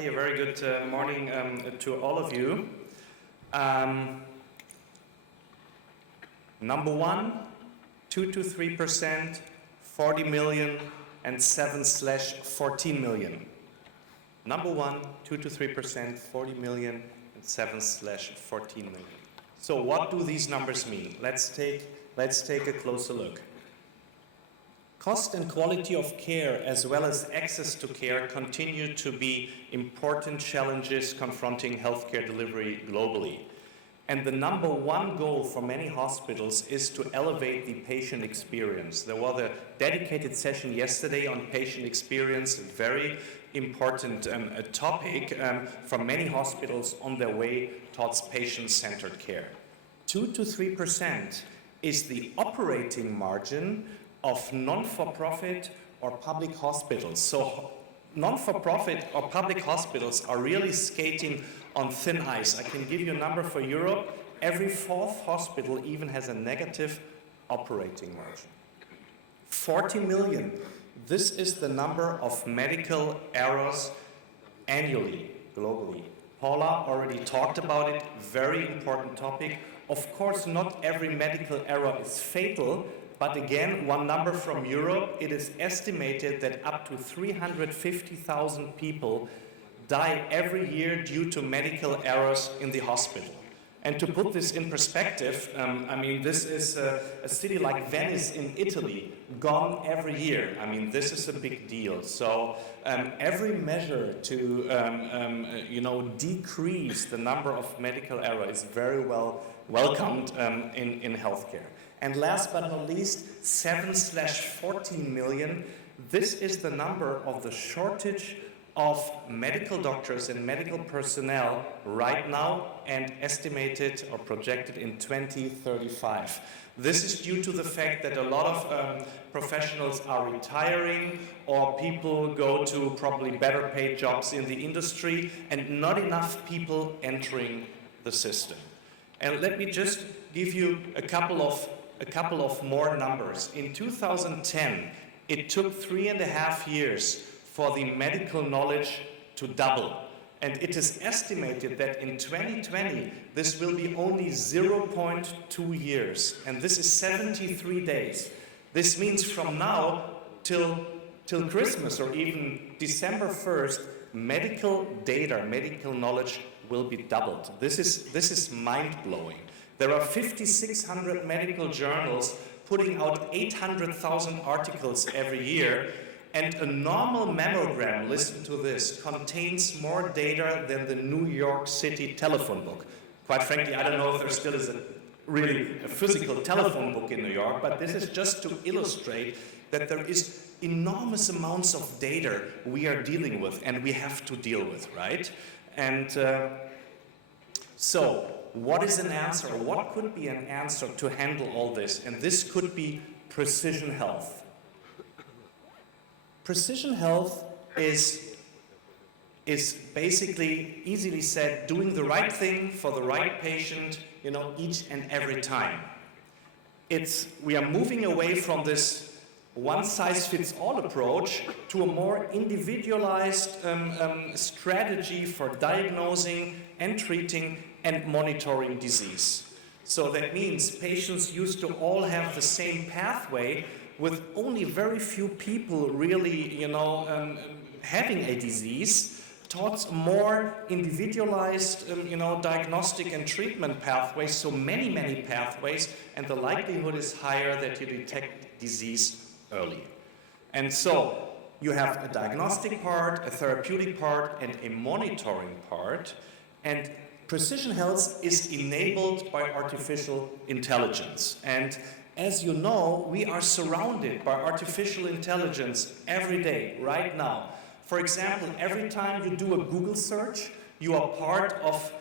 everybody. A very good morning to all of you. Number one, 2 to 3%, 40 million, and 7/14 million. Number one, 2 to 3%, 40 million, and 7/14 million. So what do these numbers mean? Let's take a closer look. Cost and quality of care, as well as access to care, continue to be important challenges confronting healthcare delivery globally. And the number one goal for many hospitals is to elevate the patient experience. There was a dedicated session yesterday on patient experience, a very important topic for many hospitals on their way towards patient-centered care. 2 to 3% is the operating margin of non-for-profit or public hospitals. So non-for-profit or public hospitals are really skating on thin ice. I can give you a number for Europe. Every fourth hospital even has a negative operating margin. 40 million. This is the number of medical errors annually, globally. Paula already talked about it. Very important topic. Of course, not every medical error is fatal, but again, one number from Europe, it is estimated that up to 350,000 people die every year due to medical errors in the hospital. And to put this in perspective, I mean, this is a city like Venice in Italy, gone every year. I mean, this is a big deal. So every measure to, decrease the number of medical errors is very well welcomed in healthcare. And last but not least, 7/14 million. This is the number of the shortage of medical doctors and medical personnel right now and estimated or projected in 2035. This is due to the fact that a lot of professionals are retiring, or people go to probably better paid jobs in the industry, and not enough people entering the system. And let me just give you a couple of more numbers. In 2010, it took 3.5 years for the medical knowledge to double. And it is estimated that in 2020, this will be only 0.2 years. And this is 73 days. This means from now till Christmas or even December 1st, medical data, medical knowledge will be doubled. This is mind-blowing. There are 5,600 medical journals putting out 800,000 articles every year, and a normal mammogram, listen to this, contains more data than the New York City telephone book. Quite frankly, I don't know if there still is a physical telephone book in New York, but this is just to illustrate that there is enormous amounts of data we are dealing with and we have to deal with, right? And so, what is an answer? What could be an answer to handle all this? And this could be precision health. Precision health is basically, easily said, doing the right thing for the right patient, each and every time. We are moving away from this one-size-fits-all approach to a more individualized strategy for diagnosing and treating and monitoring disease. So that means patients used to all have the same pathway, with only very few people really, having a disease, towards a more individualized, diagnostic and treatment pathways, so many pathways, and the likelihood is higher that you detect disease early. And so you have a diagnostic part, a therapeutic part, and a monitoring part, and precision health is enabled by artificial intelligence. And as you know, we are surrounded by artificial intelligence every day, right now. For example, every time you do a Google search, you are part of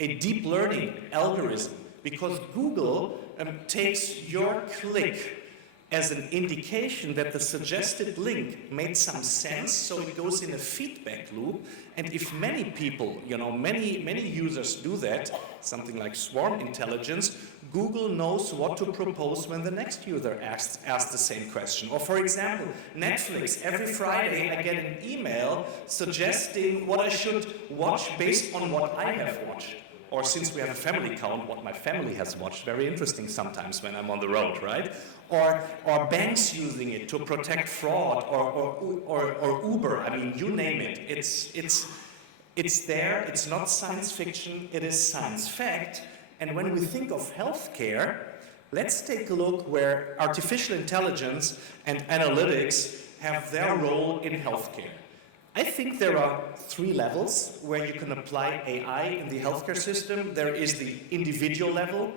a deep learning algorithm, because Google takes your click as an indication that the suggested link made some sense, so it goes in a feedback loop. And if many people, many users do that, something like swarm intelligence, Google knows what to propose when the next user asks the same question. Or for example, Netflix, every Friday I get an email suggesting what I should watch based on what I have watched. Or since we have a family count, what my family has watched. Very interesting sometimes when I'm on the road, right? Or banks using it to protect fraud, or Uber. I mean, you name it. It's there. It's not science fiction. It is science fact. And when we think of healthcare, let's take a look where artificial intelligence and analytics have their role in healthcare. I think there are 3 levels where you can apply AI in the healthcare system. There is the individual level,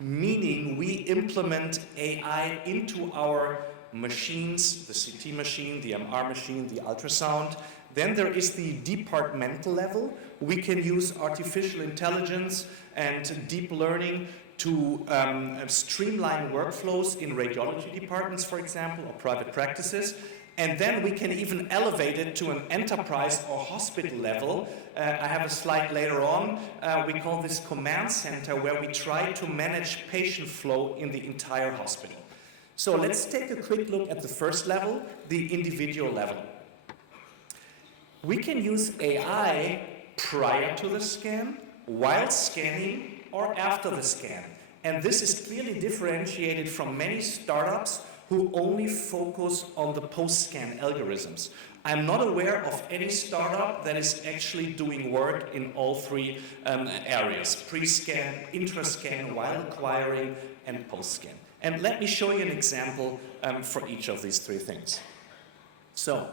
meaning we implement AI into our machines, the CT machine, the MR machine, the ultrasound. Then there is the departmental level. We can use artificial intelligence and deep learning to streamline workflows in radiology departments, for example, or private practices. And then we can even elevate it to an enterprise or hospital level. I have a slide later on. We call this command center, where we try to manage patient flow in the entire hospital. So let's take a quick look at the first level, the individual level. We can use AI prior to the scan, while scanning, or after the scan. And this is clearly differentiated from many startups who only focus on the post-scan algorithms. I'm not aware of any startup that is actually doing work in all 3 areas: pre-scan, intra-scan, while acquiring, and post-scan. And let me show you an example for each of these 3 things. So,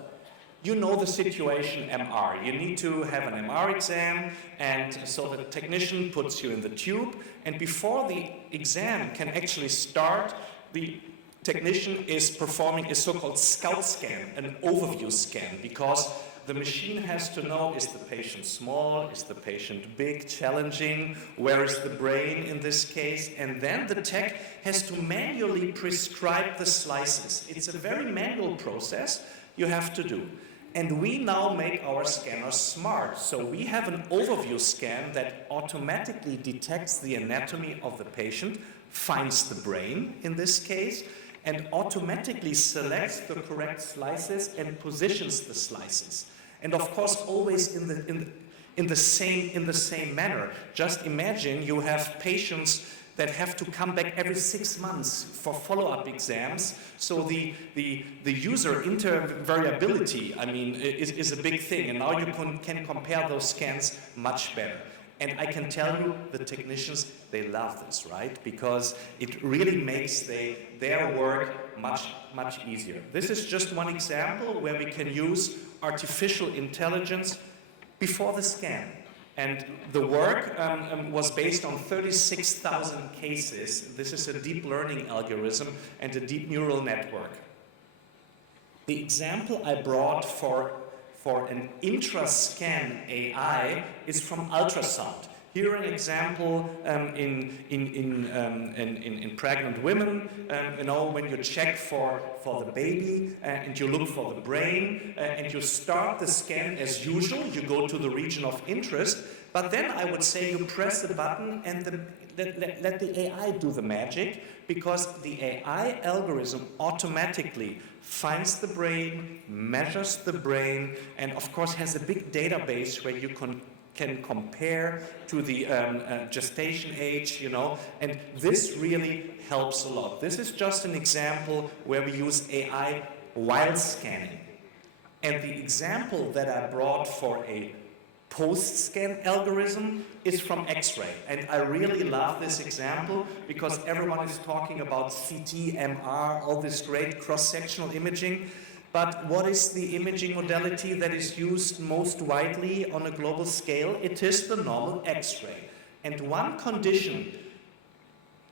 you know the situation MR. You need to have an MR exam, and so the technician puts you in the tube, and before the exam can actually start, the technician is performing a so-called scout scan, an overview scan, because the machine has to know, is the patient small, is the patient big, challenging, where is the brain in this case, and then the tech has to manually prescribe the slices. It's a very manual process you have to do. And we now make our scanners smart. So we have an overview scan that automatically detects the anatomy of the patient, finds the brain in this case, and automatically selects the correct slices and positions the slices. And of course, always in the same manner. Just imagine you have patients that have to come back every 6 months for follow-up exams. So the user intervariability, I mean, is a big thing. And now you can compare those scans much better. And I can tell you, the technicians, they love this, right? Because it really makes their work much easier. This is just one example where we can use artificial intelligence before the scan. And the work was based on 36,000 cases. This is a deep learning algorithm and a deep neural network. The example I brought for an intra-scan AI is from ultrasound. Here an example in pregnant women, when you check for the baby and you look for the brain and you start the scan as usual, you go to the region of interest, but then I would say you press the button and let the AI do the magic, because the AI algorithm automatically finds the brain, measures the brain, and of course has a big database where you can compare to the gestation age, and this really helps a lot. This is just an example where we use AI while scanning. And the example that I brought for a post-scan algorithm is from X-ray. And I really love this example because everyone is talking about CT, MR, all this great cross-sectional imaging. But what is the imaging modality that is used most widely on a global scale? It is the normal X-ray. And one condition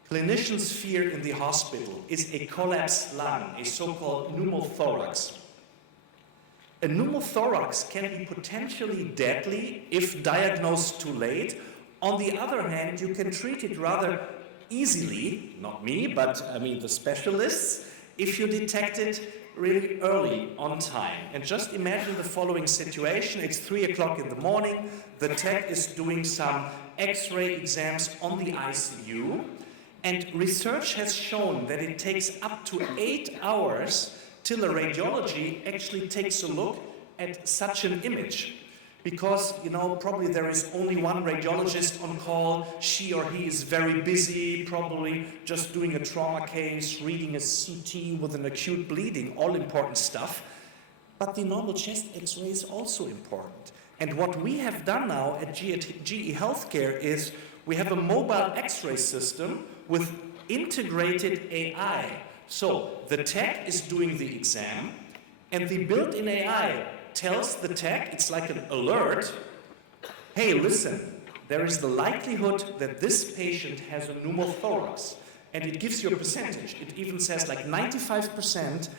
clinicians fear in the hospital is a collapsed lung, a so-called pneumothorax. A pneumothorax can be potentially deadly if diagnosed too late. On the other hand, you can treat it rather easily, not me, but the specialists, if you detect it really early on time. And just imagine the following situation. It's 3 o'clock in the morning. The tech is doing some X-ray exams on the ICU. And research has shown that it takes up to 8 hours till a radiology actually takes a look at such an image. Because, you know, probably there is only one radiologist on call, she or he is very busy, probably just doing a trauma case, reading a CT with an acute bleeding, all important stuff. But the normal chest X-ray is also important. And what we have done now at GE Healthcare is we have a mobile X-ray system with integrated AI. So the tech is doing the exam, and the built-in AI tells the tech, it's like an alert, hey, listen, there is the likelihood that this patient has a pneumothorax, and it gives you a percentage. It even says like 95%,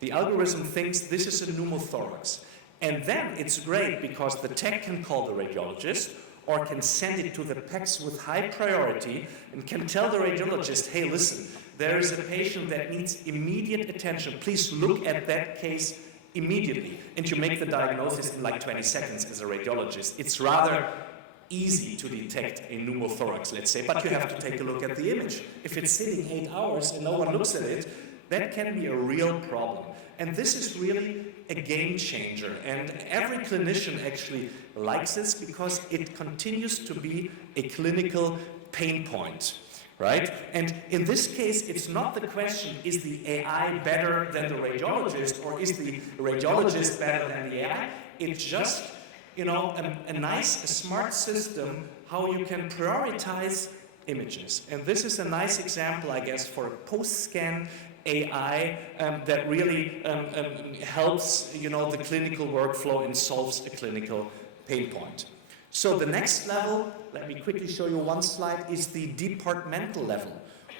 the algorithm thinks this is a pneumothorax. And then it's great because the tech can call the radiologist or can send it to the PECs with high priority and can tell the radiologist, hey, listen, there is a patient that needs immediate attention. Please look at that case immediately, and you make the diagnosis in like 20 seconds as a radiologist. It's rather easy to detect a pneumothorax, let's say, but you have to take a look at the image. If it's sitting 8 hours and no one looks at it, that can be a real problem. And this is really a game changer, and every clinician actually likes this because it continues to be a clinical pain point. Right? And in this case, it's not the question, is the AI better than the radiologist, or is the radiologist better than the AI? It's just, you know, a nice, smart system how you can prioritize images. And this is a nice example, I guess, for a post-scan AI that really helps, you know, the clinical workflow and solves a clinical pain point. So the next level, let me quickly show you one slide, is the departmental level.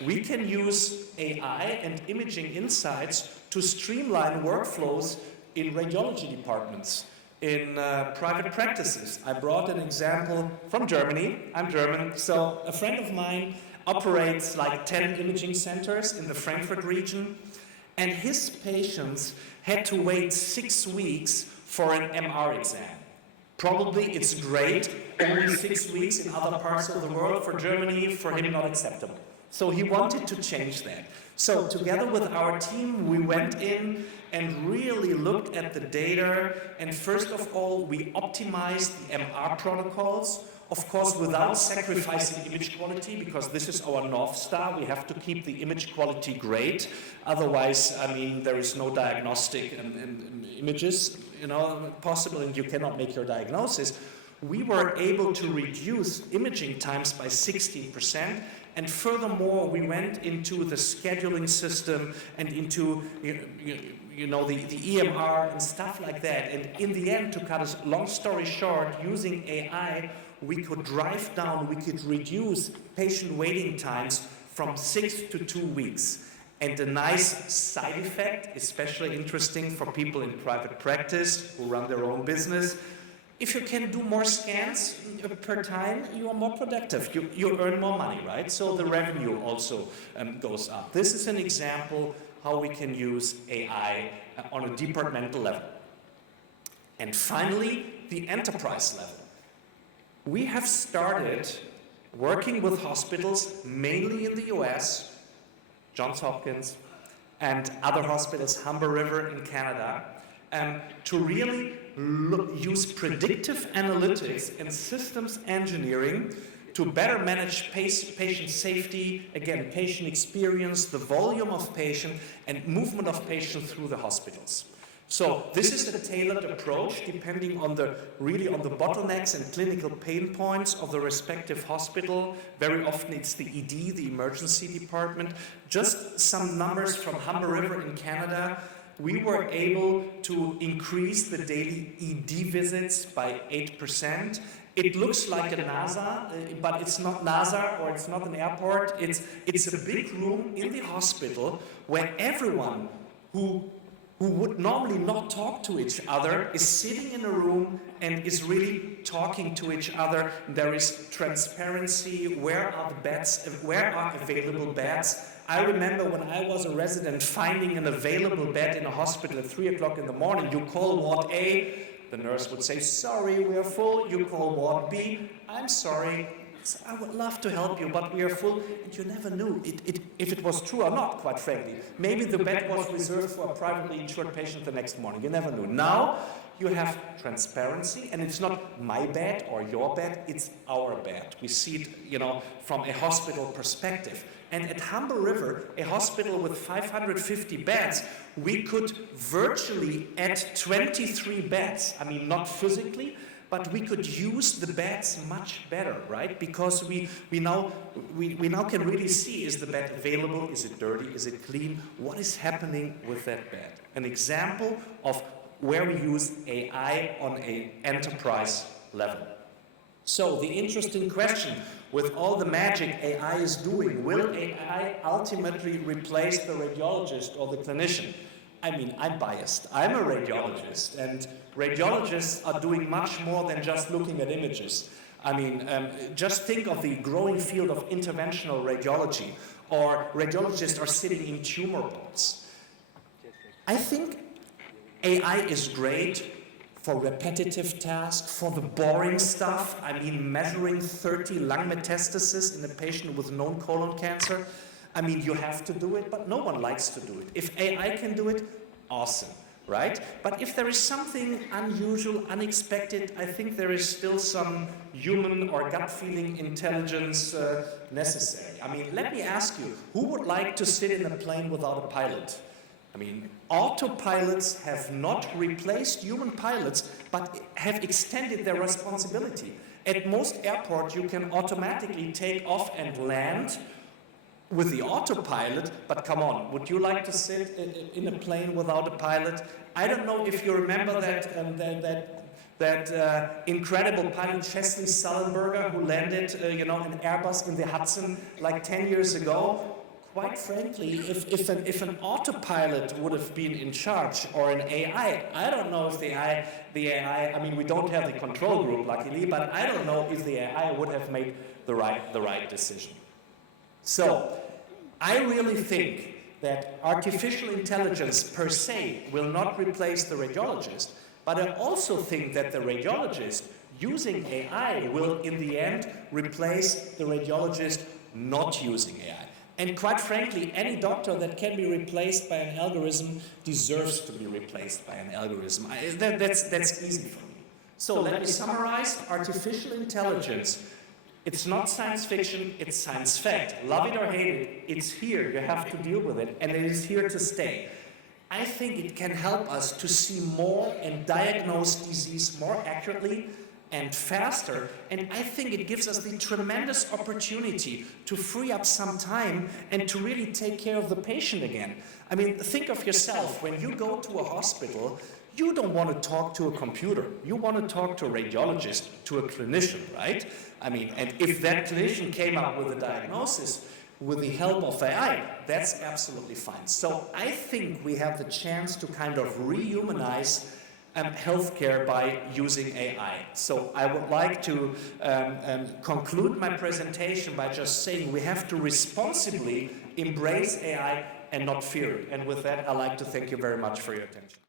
We can use AI and imaging insights to streamline workflows in radiology departments, in private practices. I brought an example from Germany. I'm German, so a friend of mine operates like 10 imaging centers in the Frankfurt region, and his patients had to wait 6 weeks for an MR exam. Probably it's great, only 6 weeks in other parts of the world. For Germany, for him, not acceptable. So he wanted to change that. So together with our team, we went in and really looked at the data. And first of all, we optimized the MR protocols, of course, without sacrificing image quality, because this is our North Star. We have to keep the image quality great. Otherwise, I mean, there is no diagnostic and images, you know, possible, and you cannot make your diagnosis. We were able to reduce imaging times by 16%, and furthermore, we went into the scheduling system and into you know the EMR and stuff like that. And in the end, to cut a long story short, using AI, we could drive down, we could reduce patient waiting times from 6 to 2 weeks. And a nice side effect, especially interesting for people in private practice who run their own business, if you can do more scans per time, you are more productive. You earn more money, right? So the revenue also goes up. This is an example how we can use AI on a departmental level. And finally, the enterprise level. We have started working with hospitals, mainly in the US, Johns Hopkins, and other hospitals, Humber River in Canada, to really use predictive analytics and systems engineering to better manage patient safety, again, patient experience, the volume of patient, and movement of patients through the hospitals. So this is a tailored approach depending on the bottlenecks and clinical pain points of the respective hospital. Very often it's the ED, the emergency department. Just some numbers from Humber River in Canada. We were able to increase the daily ED visits by 8%. It looks like a NASA, but it's not NASA or it's not an airport. It's a big room in the hospital where everyone who would normally not talk to each other is sitting in a room and is really talking to each other. There is transparency. Where are the beds? Where are available beds? I remember when I was a resident finding an available bed in a hospital at 3 o'clock in the morning. You call Ward A, the nurse would say, sorry, we are full. You call Ward B, I'm sorry, I would love to help you, but we are full, and you never knew if it was true or not, quite frankly. Maybe the bed was reserved for a privately insured patient the next morning. You never knew. Now, you have transparency, and it's not my bed or your bed, it's our bed. We see it, you know, from a hospital perspective. And at Humber River, a hospital with 550 beds, we could virtually add 23 beds. I mean, not physically, but we could use the beds much better, right? Because we now can really see, is the bed available? Is it dirty? Is it clean? What is happening with that bed? An example of where we use AI on an enterprise level. So the interesting question, with all the magic AI is doing, will AI ultimately replace the radiologist or the clinician? I mean, I'm biased. I'm a radiologist, and radiologists are doing much more than just looking at images. I mean, just think of the growing field of interventional radiology, or radiologists are sitting in tumor boards. I think AI is great for repetitive tasks, for the boring stuff. I mean, measuring 30 lung metastases in a patient with known colon cancer. I mean, you have to do it, but no one likes to do it. If AI can do it, awesome, right? But if there is something unusual, unexpected, I think there is still some human or gut feeling intelligence necessary. I mean, let me ask you, who would like to sit in a plane without a pilot? I mean, autopilots have not replaced human pilots, but have extended their responsibility. At most airports, you can automatically take off and land with the autopilot, but come on, would you like to sit in a plane without a pilot? I don't know if you remember that incredible pilot Chesley Sullenberger who landed, you know, an Airbus in the Hudson like 10 years ago. Quite frankly, if an autopilot would have been in charge, or an AI, I don't know if the AI, I mean, we don't have the control group, luckily, but I don't know if the AI would have made the right decision. So, I really think that artificial intelligence per se will not replace the radiologist, but I also think that the radiologist using AI will, in the end, replace the radiologist not using AI. And quite frankly, any doctor that can be replaced by an algorithm deserves to be replaced by an algorithm. That's easy for me. So let me summarize. Artificial intelligence, it's not science fiction, it's science fact. Love it or hate it, it's here. You have to deal with it, and it is here to stay. I think it can help us to see more and diagnose disease more accurately and faster, and I think it gives us the tremendous opportunity to free up some time and to really take care of the patient again. I mean, think of yourself, when you go to a hospital, you don't want to talk to a computer. You want to talk to a radiologist, to a clinician, right? I mean, and if that clinician came up with a diagnosis with the help of AI, that's absolutely fine. So I think we have the chance to kind of rehumanize healthcare by using AI. So I would like to conclude my presentation by just saying we have to responsibly embrace AI and not fear it. And with that, I'd like to thank you very much for your attention.